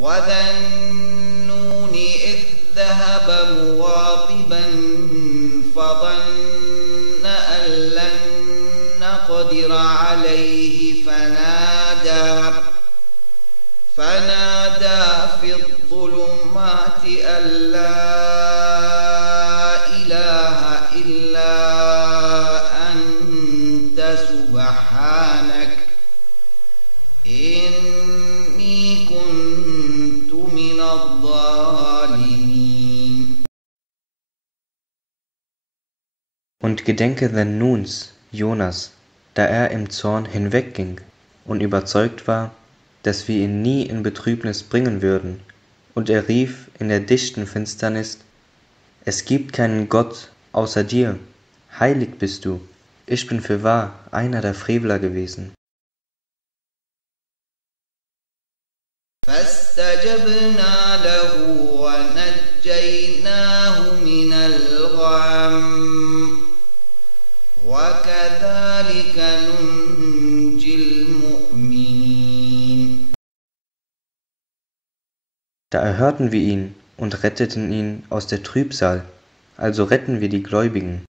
وذا النون إذ ذهب مغاضبا فظن أن لن نقدر عليه فنادى في الظلمات أن لا إله إلا أنت سبحانك إني كنت من الظالمين. Und gedenke then Nuns, Jonas, da er im Zorn hinwegging und überzeugt war, dass wir ihn nie in Betrübnis bringen würden, und er rief in der dichten Finsternis: Es gibt keinen Gott außer dir, heilig bist du, ich bin fürwahr einer der Frevler gewesen. فاستجبنا له ونجيناه من الغم وكذلك ننجي المؤمنين. Da erhörten wir ihn und retteten ihn aus der Trübsal, also retten wir die Gläubigen.